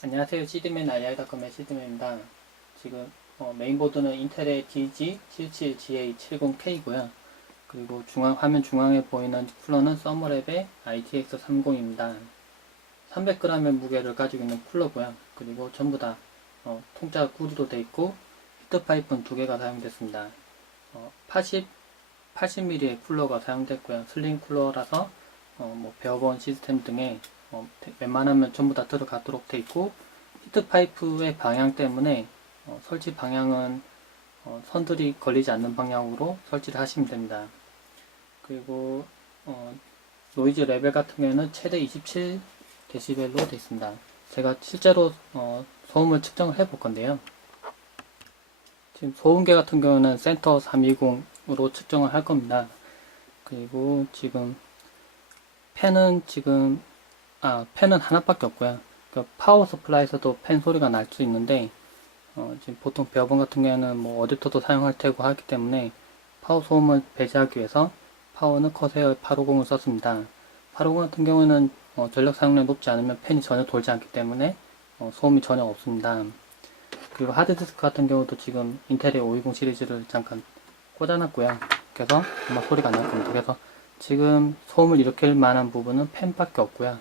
안녕하세요. 시드맨 II닷컴의 시드맨입니다. 지금 어, 메인보드는 인텔의 DG77GA70K고요. 그리고 중앙 화면 중앙에 보이는 쿨러는 서머랩의 ITX30입니다. 300g의 무게를 가지고 있는 쿨러고요. 그리고 전부 다 어, 통짜 구리로 되어 있고 히트 파이프는 두 개가 사용됐습니다. 어, 80 80mm의 쿨러가 사용됐고요. 슬링 쿨러라서 어, 뭐 베어본 시스템 등에 어, 대- 웬만하면 전부 다 들어가도록 돼 있고 히트 파이프의 방향 때문에 어, 설치 방향은 어, 선들이 걸리지 않는 방향으로 설치를 하시면 됩니다. 그리고 어, 노이즈 레벨 같은 경우에는 최대 27dB로 되어 있습니다. 제가 실제로 어, 소음을 측정을 해 볼 건데요. 지금 소음계 같은 경우는 센터 320으로 측정을 할 겁니다. 그리고 지금 팬은 지금 아 팬은 하나밖에 없고요. 그 파워 서플라이에서도 팬 소리가 날 수 있는데 어, 지금 보통 베어본 같은 경우에는 뭐 어댑터도 사용할 테고 하기 때문에 파워 소음을 배제하기 위해서 파워는 커세어 850을 썼습니다. 850 같은 경우에는 어, 전력 사용량이 높지 않으면 팬이 전혀 돌지 않기 때문에 어, 소음이 전혀 없습니다. 그리고 하드디스크 같은 경우도 지금 인텔의 520 시리즈를 잠깐 꽂아놨고요. 그래서 아마 소리가 안 날 겁니다. 그래서 지금 소음을 일으킬 만한 부분은 팬밖에 없고요.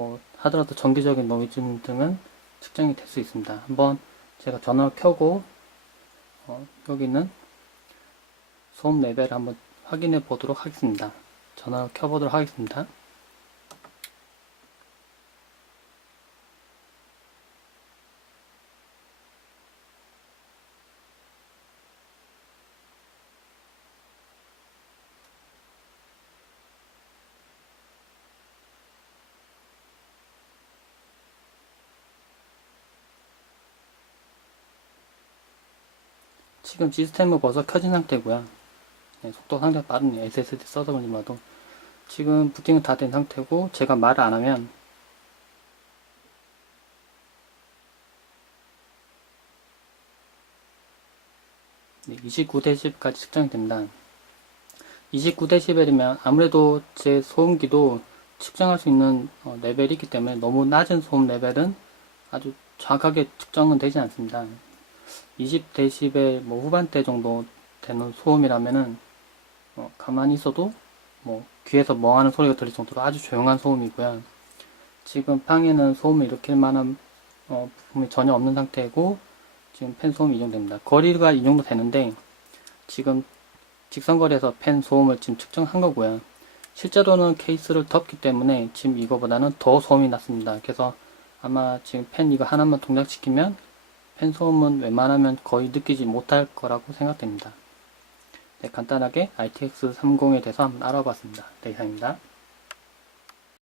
뭐 하더라도 정기적인 노이즈 등은 측정이 될 수 있습니다. 한번 제가 전원을 켜고 어, 여기 있는 소음 레벨을 한번 확인해 보도록 하겠습니다. 전원을 켜보도록 하겠습니다. 지금 시스템을 벌써 켜진 상태고요. 네, 속도 상당히 빠르네요. SSD 써서 그런지 몰라도. 지금 부팅은 다 된 상태고, 제가 말을 안 하면, 네, 29dB까지 측정이 됩니다. 29dB이면 아무래도 제 소음기도 측정할 수 있는 어, 레벨이 있기 때문에 너무 낮은 소음 레벨은 아주 정확하게 측정은 되지 않습니다. 20dB 뭐 후반대 정도 되는 소음이라면은 어, 가만히 있어도 뭐 귀에서 멍하는 소리가 들릴 정도로 아주 조용한 소음이고요. 지금 방에는 소음을 일으킬 만한 어, 부품이 전혀 없는 상태고 지금 팬 소음이 이 정도 됩니다. 거리가 이 정도 되는데 지금 직선거리에서 팬 소음을 지금 측정한 거고요. 실제로는 케이스를 덮기 때문에 지금 이거보다는 더 소음이 났습니다. 그래서 아마 지금 팬 이거 하나만 동작시키면 팬 소음은 웬만하면 거의 느끼지 못할 거라고 생각됩니다. 네, 간단하게 ITX30에 대해서 한번 알아봤습니다. 네, 이상입니다.